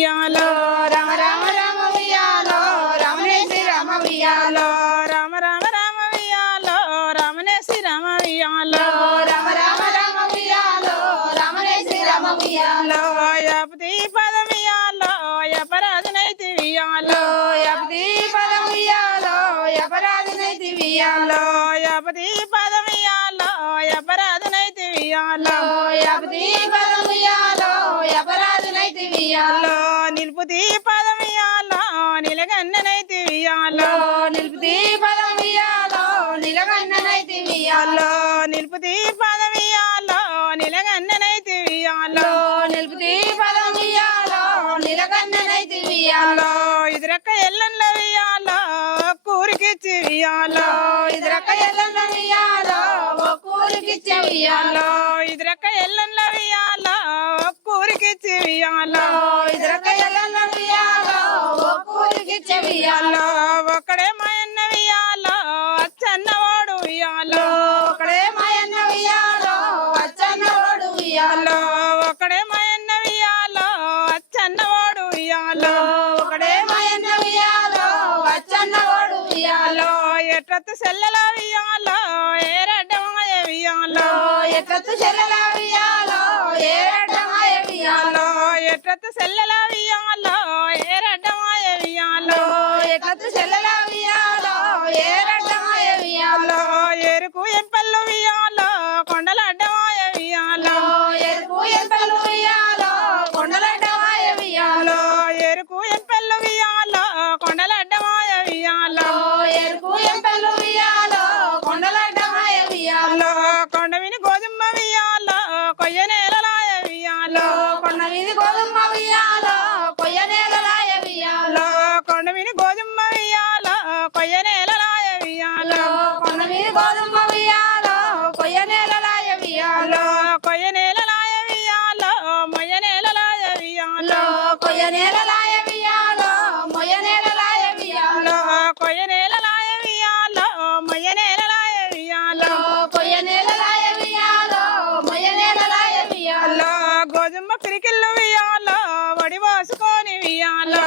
على ఒక్కూరికిచ్చి ఇయ్యాలో? ఇదిరక ఎల్లన్న ఇయ్యాలో? ఒక్కూరికిచ్చి ఇయ్యాలో? ఇదిరక ఎల్లన్న ఇయ్యాలో? ఒక్కూరికిచ్చి ఇయ్యాలో? ఇదిరక ఎల్లన్న ఇయ్యాలో? ఒక్కూరికిచ్చి ఇయ్యాలో? ఒక్కడే ఎక్కత్ సెల్లలా వియాలో ఏరడ్డమయ్య వియాలో ఎక్కత్ సెల్లలా వియాలో ఏ వియాల వడివాసుకొని వియాలా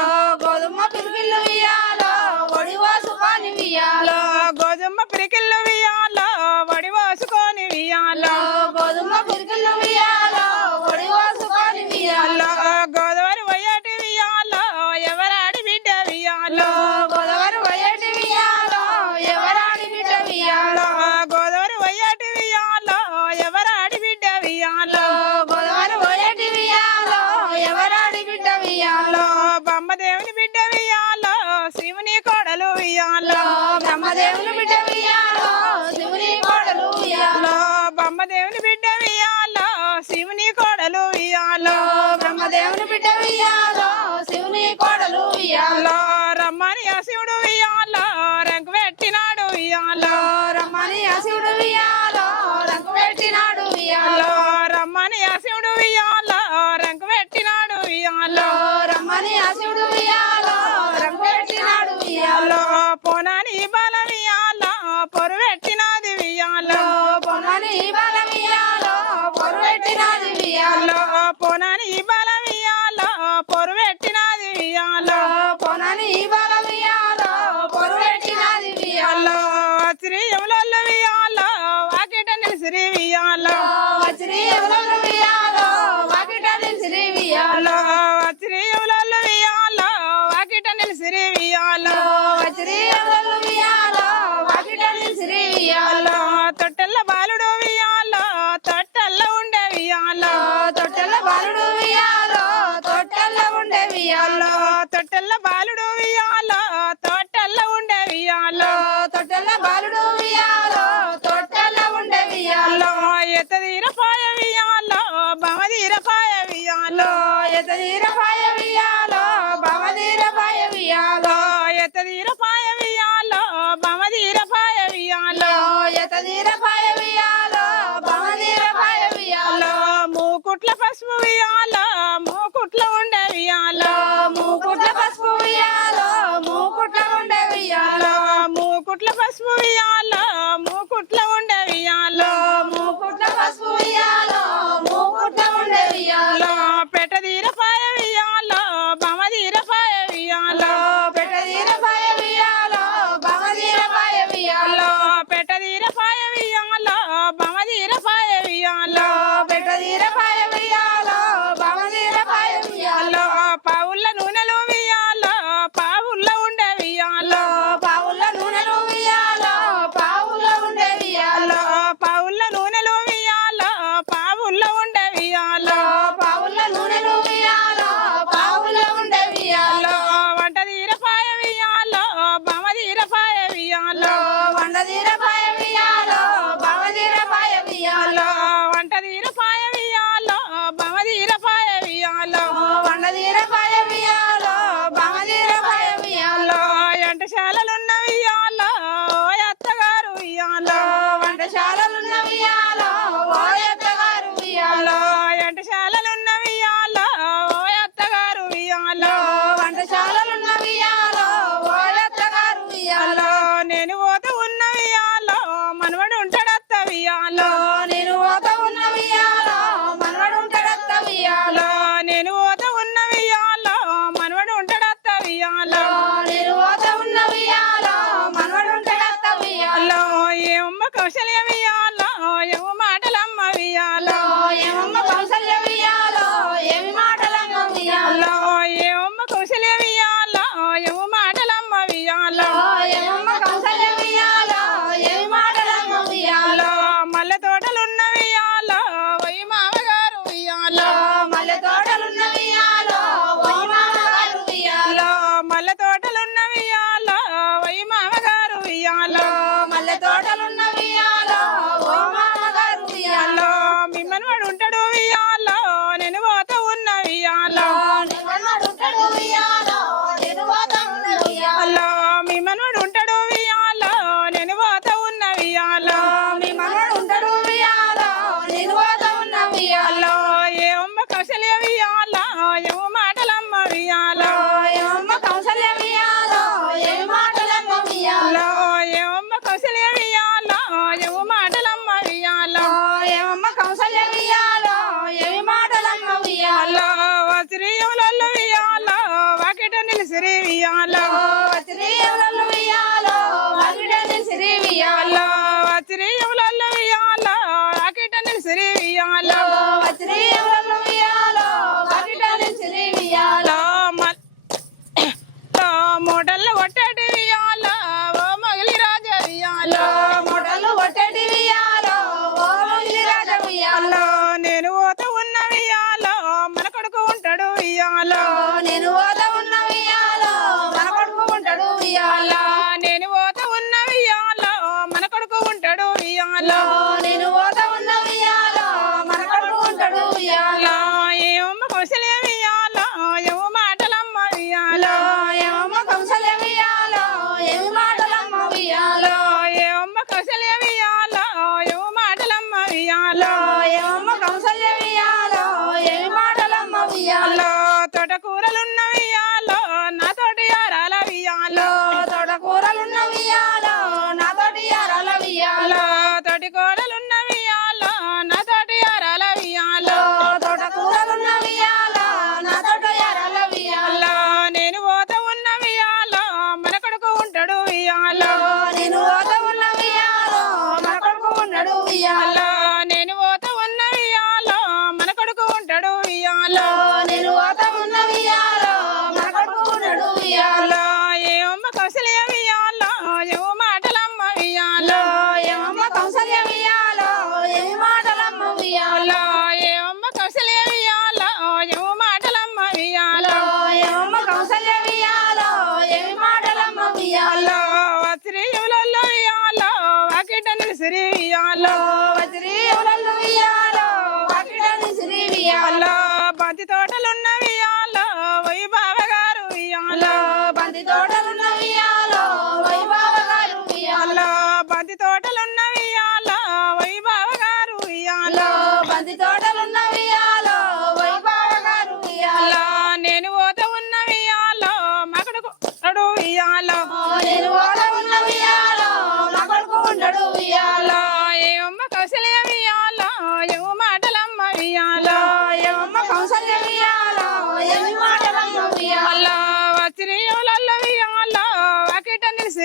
ঘটালো না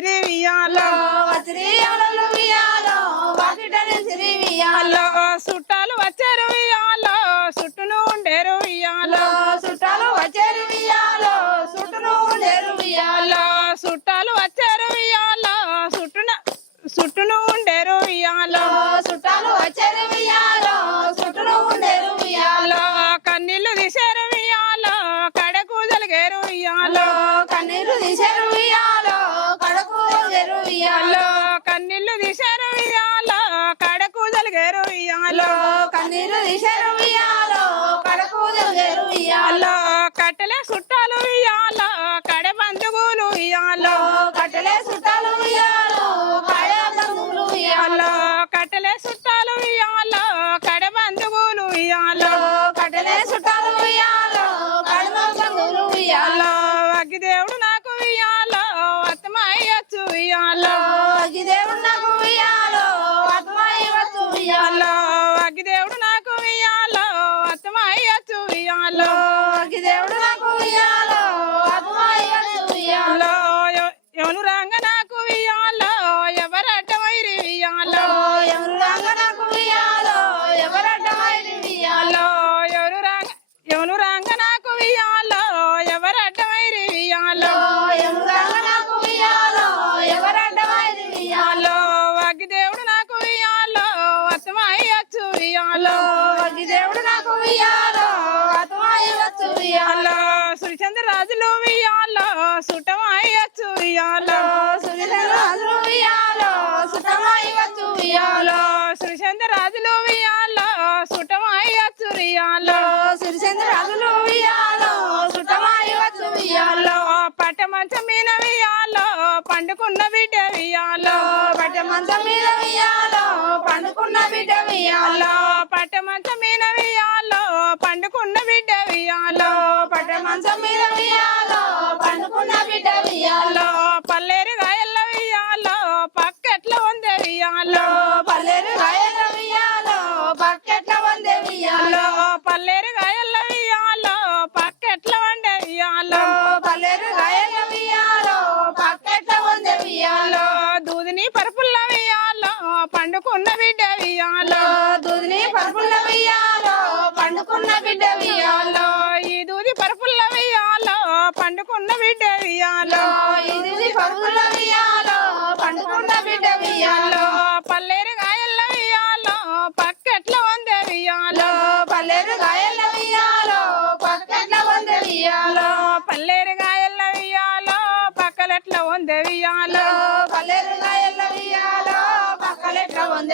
విసిరి వియాలో వసిరి వియాలో Hello. Oh, ఉయ్యాలో సురిచంద్ర రాజులు ఉయ్యాలో? సుటమాయచ్చు ఉయ్యాలో సురిచంద్ర రాజులు ఉయ్యాలో? సుటమాయచ్చు ఉయ్యాలో సురిచంద్ర రాజులు ఉయ్యాలో? సుటమాయచ్చు ఉయ్యాలో సురిచంద్ర రాజులు ఉయ్యాలో? సుటమాయచ్చు ఉయ్యాలో? పండుకున్న బిడ్డ వియాలో పట్ట మంచం మీద వియాలో పండుకున్న బిడ్డ వియాలో పట్ట మీద వియాలో పండుకున్న బిడ్డ వియాలో పట్ట మంచం మీద వియాలో పండుకున్న బిడ్డ వియాలో పల్లేరు గాయల వియాలో పక్కట్ల ఉంది వియాలో పల్లెరు గాయల వియాలో పక్కట్ల ఉంది వియాలో పల్లెరు పండుకున్న బిడ్డ వియాలో పల్లేరు గాయల్ల వియాలో పక్కెట్ల వందే వియాలో పల్లెరు గాయల వియాలో పక్కన వంద వియాలో పల్లేరు గాయల్ల వియాలో పక్కలెట్ల వందే వియాలో పల్లెరు గాయల వియాలో పక్కలెట్ల వంద